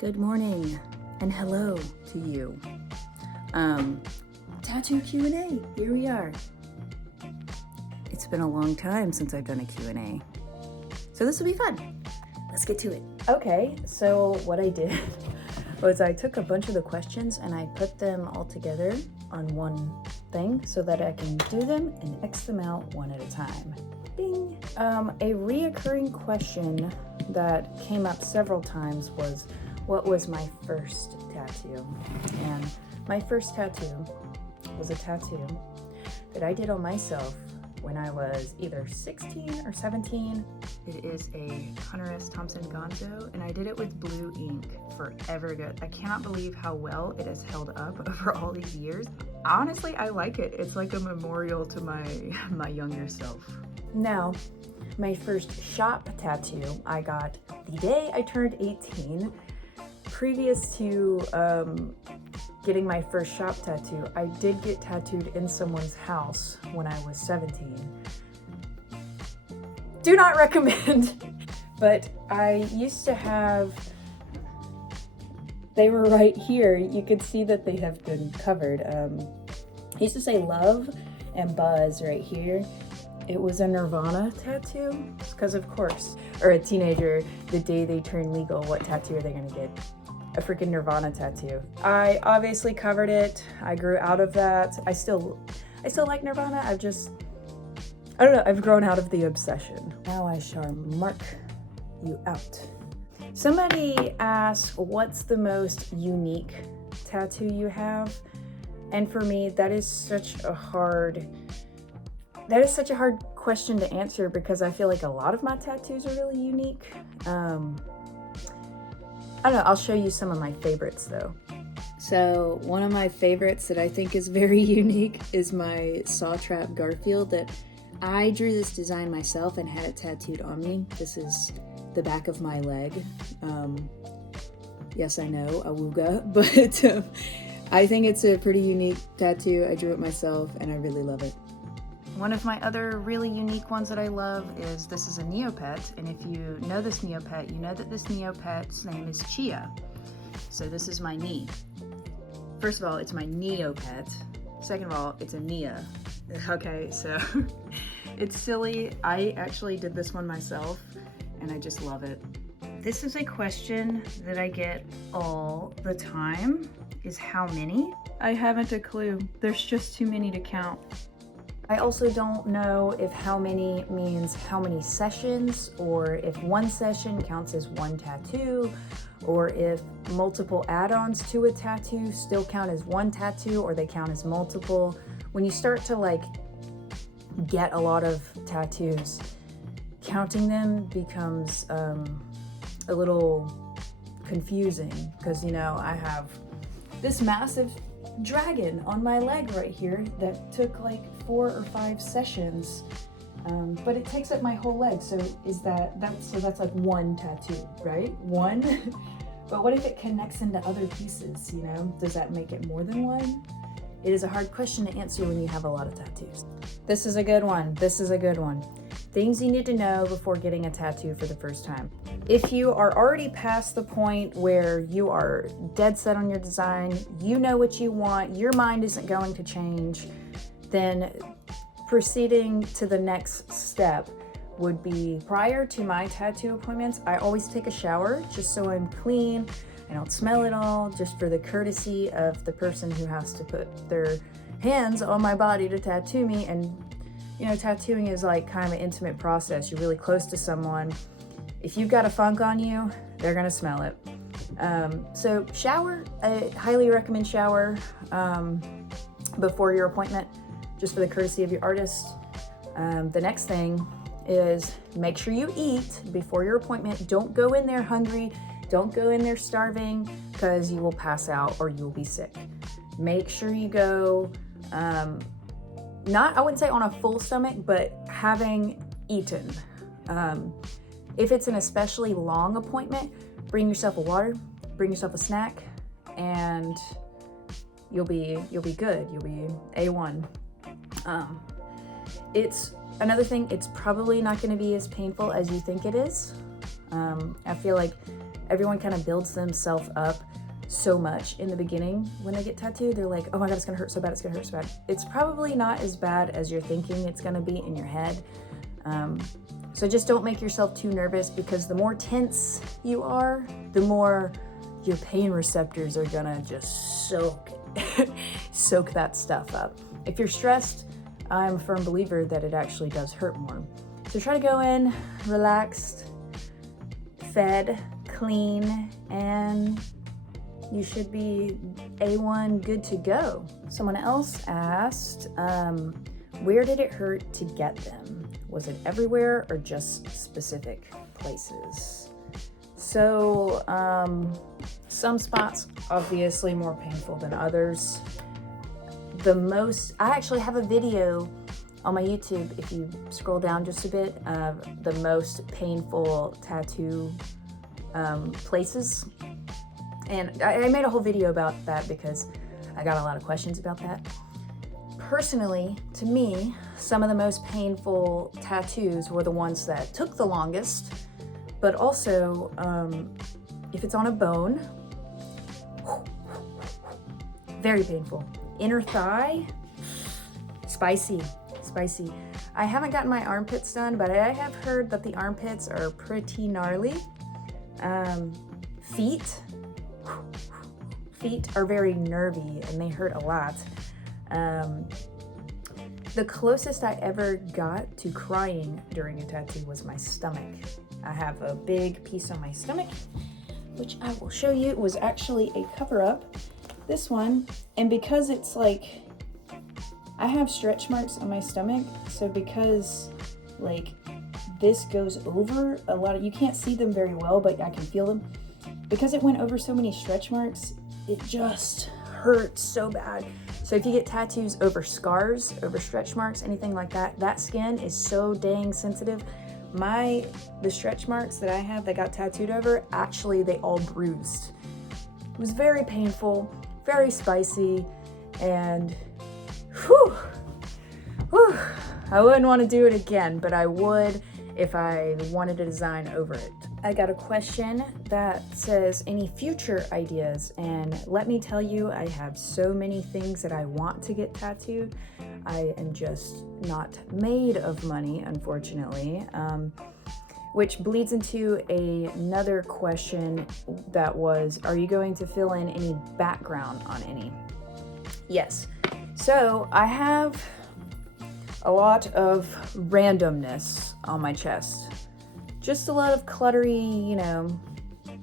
Good morning and hello to you. Tattoo Q&A, here we are. It's been a long time since I've done a Q&A, so this will be fun. Let's get to it. Okay, so what I did was I took a bunch of the questions and I put them all together on one thing so that I can do them and X them out one at a time. Bing! A reoccurring question that came up several times was, what was my first tattoo? And my first tattoo was a tattoo that I did on myself when I was either 16 or 17. It is a Hunter S. Thompson Gonzo, and I did it with blue ink forever ago. I cannot believe how well it has held up over all these years. Honestly, I like it. It's like a memorial to my younger self. Now, my first shop tattoo I got the day I turned 18. Previous to getting my first shop tattoo, I did get tattooed in someone's house when I was 17. Do not recommend. But I used to have, they were right here. You could see that they have been covered. I used to say love and buzz right here. It was a Nirvana tattoo, because of course, or a teenager, the day they turn legal, what tattoo are they gonna get? A freaking Nirvana tattoo. I obviously covered it. I grew out of that. I still like Nirvana. I don't know, I've grown out of the obsession. Now I shall mark you out. Somebody asked, what's the most unique tattoo you have? And for me, that is such a hard question to answer because I feel like a lot of my tattoos are really unique. I don't know, I'll show you some of my favorites though. So one of my favorites that I think is very unique is my Saw Trap Garfield that I drew this design myself and had it tattooed on me. This is the back of my leg. Yes, I know, awooga, but I think it's a pretty unique tattoo. I drew it myself and I really love it. One of my other really unique ones that I love is, this is a Neopet, and if you know this Neopet, you know that this Neopet's name is Chia. So this is my knee. First of all, it's my Neopet. Second of all, it's a Nia. Okay, so it's silly. I actually did this one myself, and I just love it. This is a question that I get all the time, is how many? I haven't a clue. There's just too many to count. I also don't know if how many means how many sessions, or if one session counts as one tattoo, or if multiple add-ons to a tattoo still count as one tattoo, or they count as multiple. When you start to like get a lot of tattoos, counting them becomes a little confusing because, you know, I have this massive dragon on my leg right here that took like 4 or 5 sessions, but it takes up my whole leg. So that's like one tattoo, right? One. But what if it connects into other pieces? You know, does that make it more than one? It is a hard question to answer when you have a lot of tattoos. This is a good one. This is a good one. Things you need to know before getting a tattoo for the first time. If you are already past the point where you are dead set on your design, you know what you want, your mind isn't going to change, then proceeding to the next step would be, prior to my tattoo appointments, I always take a shower just so I'm clean. I don't smell it all, just for the courtesy of the person who has to put their hands on my body to tattoo me. And you know, tattooing is like kind of an intimate process. You're really close to someone. If you've got a funk on you, they're gonna smell it. So shower, I highly recommend shower before your appointment, just for the courtesy of your artist. The next thing is make sure you eat before your appointment. Don't go in there hungry. Don't go in there starving, because you will pass out or you will be sick. Make sure you go, I wouldn't say on a full stomach, but having eaten. If it's an especially long appointment, bring yourself a water, bring yourself a snack, and you'll be good. You'll be A1. It's another thing, it's probably not going to be as painful as you think it is. I feel like everyone kind of builds themselves up so much in the beginning when they get tattooed. They're like, oh my God, it's gonna hurt so bad, it's gonna hurt so bad. It's probably not as bad as you're thinking it's gonna be in your head. So just don't make yourself too nervous, because the more tense you are, the more your pain receptors are gonna just soak that stuff up. If you're stressed, I'm a firm believer that it actually does hurt more. So try to go in relaxed, fed, clean, and you should be A1 good to go. Someone else asked, where did it hurt to get them? Was it everywhere or just specific places? So some spots obviously more painful than others. I actually have a video on my YouTube, if you scroll down just a bit, of the most painful tattoo places. And I made a whole video about that because I got a lot of questions about that. Personally, to me, some of the most painful tattoos were the ones that took the longest, but also if it's on a bone, very painful. Inner thigh, spicy. I haven't gotten my armpits done, but I have heard that the armpits are pretty gnarly. Feet are very nervy and they hurt a lot. The closest I ever got to crying during a tattoo was my stomach. I have a big piece on my stomach, which I will show you. It was actually a cover-up, this one, and because it's like, I have stretch marks on my stomach, so because like this goes over a lot of, you can't see them very well, but I can feel them. Because it went over so many stretch marks, it just hurts so bad. So if you get tattoos over scars, over stretch marks, anything like that, that skin is so dang sensitive. The stretch marks that I have that got tattooed over, actually they all bruised. It was very painful, very spicy, and I wouldn't want to do it again, but I would if I wanted to design over it. I got a question that says, any future ideas? And let me tell you, I have so many things that I want to get tattooed. I am just not made of money, unfortunately, which bleeds into another question that was, are you going to fill in any background on any? Yes. So I have a lot of randomness on my chest. Just a lot of cluttery,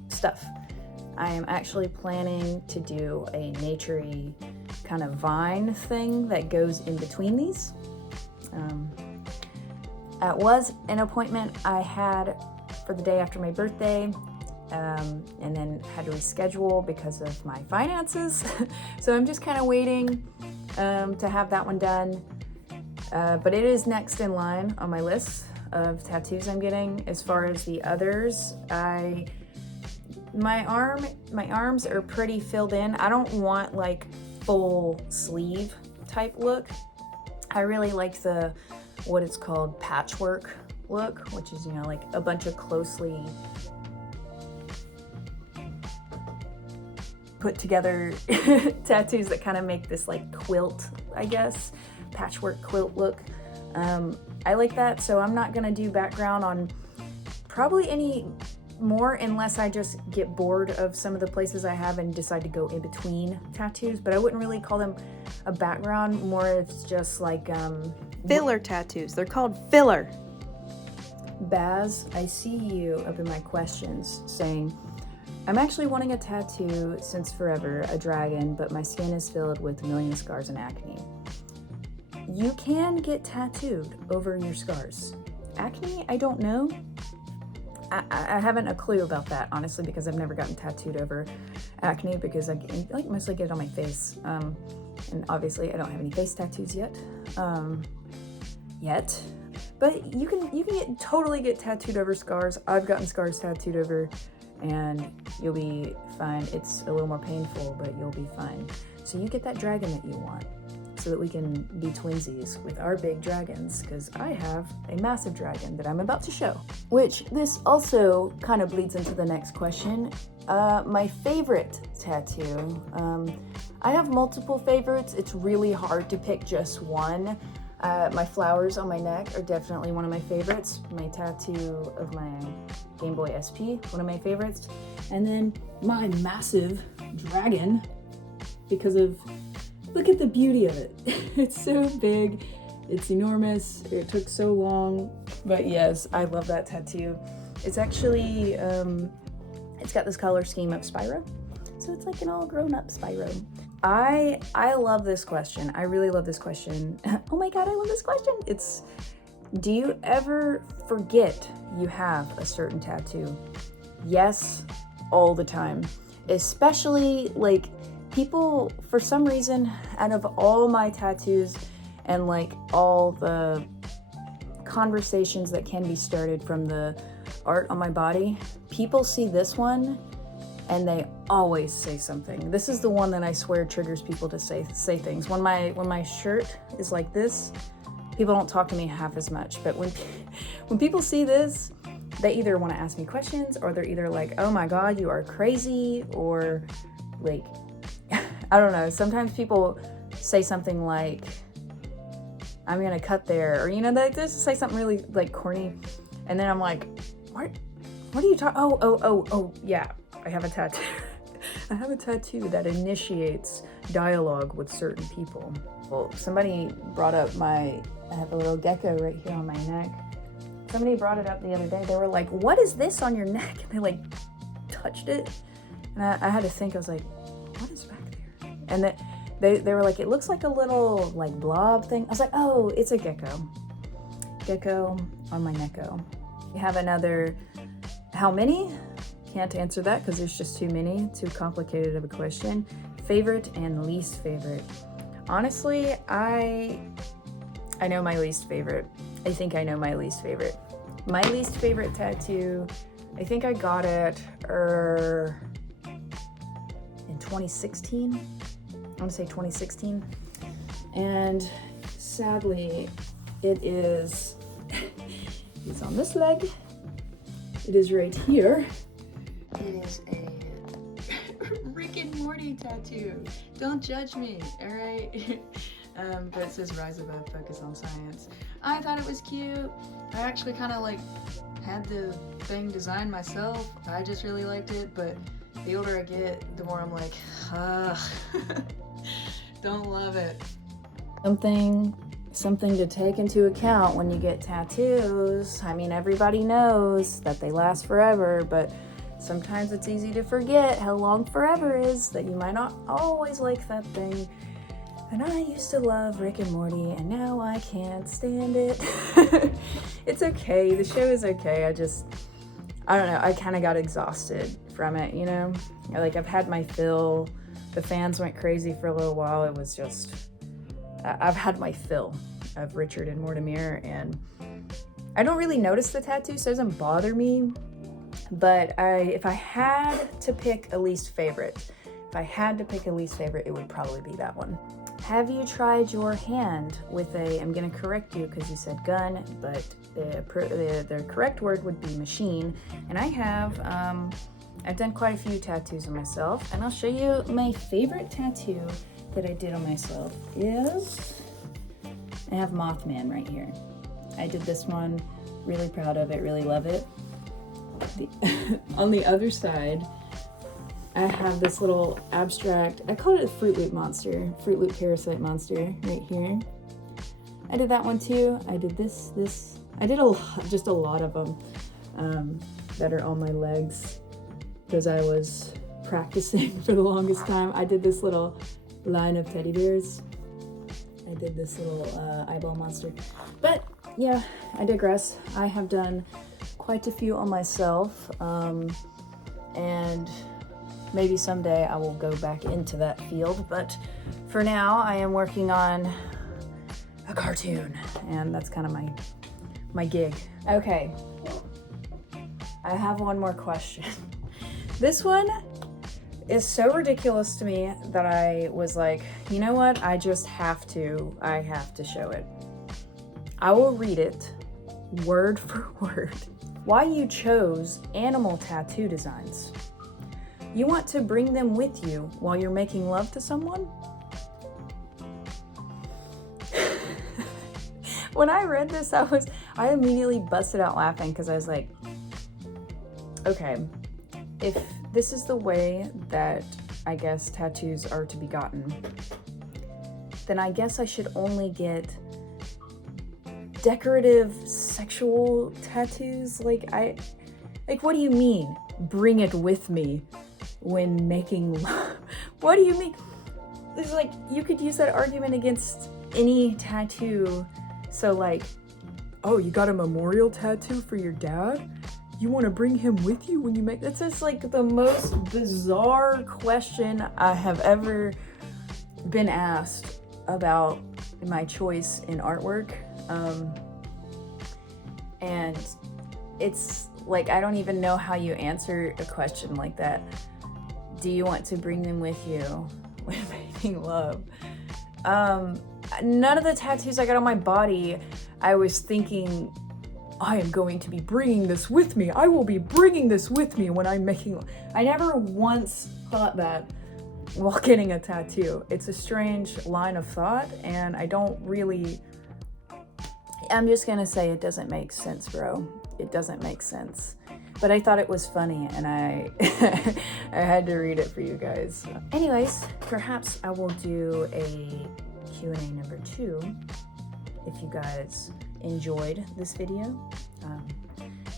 stuff. I am actually planning to do a naturey kind of vine thing that goes in between these. It was an appointment I had for the day after my birthday, and then had to reschedule because of my finances. So I'm just kind of waiting to have that one done. But it is next in line on my list of tattoos I'm getting. As far as the others, my arms are pretty filled in. I don't want like full sleeve type look. I really like what it's called patchwork look, which is, like a bunch of closely put together tattoos that kind of make this like quilt, I guess, patchwork quilt look. I like that, so I'm not gonna do background on probably any more unless I just get bored of some of the places I have and decide to go in between tattoos, but I wouldn't really call them a background, more it's just like filler tattoos. They're called filler. Baz, I see you up in my questions saying, I'm actually wanting a tattoo since forever, a dragon, but my skin is filled with a million scars and acne. You can get tattooed over your scars. Acne, I don't know. I haven't a clue about that, honestly, because I've never gotten tattooed over acne because I mostly get it on my face. And obviously I don't have any face tattoos yet. But you can totally get tattooed over scars. I've gotten scars tattooed over and you'll be fine. It's a little more painful, but you'll be fine. So you get that dragon that you want. So so that we can be twinsies with our big dragons, because I have a massive dragon that I'm about to show. Which this also kind of bleeds into the next question. My favorite tattoo. I have multiple favorites. It's really hard to pick just one. My flowers on my neck are definitely one of my favorites. My tattoo of my Game Boy SP, one of my favorites. And then my massive dragon, because of, look at the beauty of it. It's so big, it's enormous, it took so long, but yes, I love that tattoo. It's actually, it's got this color scheme of Spyro, so it's like an all grown up Spyro. I love this question. I really love this question. Oh my god, I love this question. It's, do you ever forget you have a certain tattoo? Yes, all the time. Especially like people, for some reason, out of all my tattoos and like all the conversations that can be started from the art on my body, people see this one and they always say something. This is the one that I swear triggers people to say things. When my shirt is like this, people don't talk to me half as much. But when people see this, they either want to ask me questions, or they're either like, oh my god, you are crazy, or like, I don't know. Sometimes people say something like, I'm gonna cut there, or they just say something really like corny, and then I'm like, what are you talking? Oh, yeah, I have a tattoo. I have a tattoo that initiates dialogue with certain people. Well, somebody brought up I have a little gecko right here on my neck. Somebody brought it up the other day. They were like, what is this on your neck? And they like touched it. And I had to think, I was like, what is back there? And they were like, it looks like a little like blob thing. I was like, oh, it's a gecko. Gecko on my necko. We have another, how many? Can't answer that because there's just too many, too complicated of a question. Favorite and least favorite. Honestly, I know my least favorite. I think I know my least favorite. My least favorite tattoo, I think I got it in 2016. I want to say 2016. And sadly, it is, it's on this leg. It is right here. It is a Rick and Morty tattoo. Don't judge me, all right? But it says Rise Above, Focus on Science. I thought it was cute. I actually kind of like had the thing designed myself. I just really liked it, but the older I get, the more I'm like, don't love it. Something to take into account when you get tattoos. I mean, everybody knows that they last forever, but sometimes it's easy to forget how long forever is, that you might not always like that thing. And I used to love Rick and Morty, and now I can't stand it. It's okay, the show is okay, I don't know, I kind of got exhausted from it, Like, I've had my fill. The fans went crazy for a little while. It was just, I've had my fill of Richard and Mortimer, and I don't really notice the tattoo, so it doesn't bother me. But if I had to pick a least favorite, it would probably be that one. Have you tried your hand with I'm gonna correct you because you said gun, but the correct word would be machine. And I have, I've done quite a few tattoos on myself, and I'll show you my favorite tattoo that I did on myself is, I have Mothman right here. I did this one, really proud of it, really love it. On the other side, I have this little abstract, I call it a Fruit Loop monster, Fruit Loop parasite monster right here. I did that one too. I did this, I did just a lot of them that are on my legs because I was practicing for the longest time. I did this little line of teddy bears. I did this little eyeball monster. But yeah, I digress. I have done quite a few on myself, and maybe someday I will go back into that field, but for now I am working on a cartoon, and that's kind of my gig. Okay, I have one more question. This one, is so ridiculous to me that I was like, you know what? I have to show it. I will read it word for word. Why you chose animal tattoo designs. You want to bring them with you while you're making love to someone? When I read this, I immediately busted out laughing because I was like, okay, if this is the way that I guess tattoos are to be gotten, then I guess I should only get decorative sexual tattoos. Like what do you mean? Bring it with me when making love? What do you mean? It's like, you could use that argument against any tattoo. So like, oh, you got a memorial tattoo for your dad? You want to bring him with you when you make... That's just like the most bizarre question I have ever been asked about my choice in artwork. And it's like, I don't even know how you answer a question like that. Do you want to bring them with you when making love? None of the tattoos I got on my body, I was thinking, I am going to be bringing this with me. I will be bringing this with me when I'm making... I never once thought that while getting a tattoo. It's a strange line of thought, and I don't really... I'm just gonna say it doesn't make sense, bro. It doesn't make sense. But I thought it was funny, and I I had to read it for you guys. Anyways, perhaps I will do a Q&A number 2 if you guys enjoyed this video.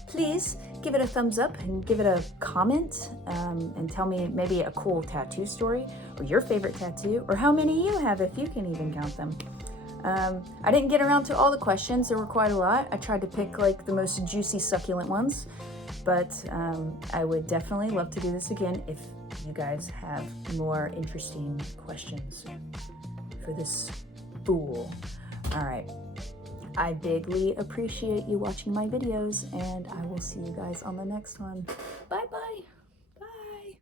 Please give it a thumbs up and give it a comment, and tell me maybe a cool tattoo story or your favorite tattoo, or how many you have if you can even count them. I didn't get around to all the questions. There were quite a lot. I tried to pick like the most juicy, succulent ones, but I would definitely love to do this again if you guys have more interesting questions for this fool. All right. I bigly appreciate you watching my videos, and I will see you guys on the next one. Bye-bye.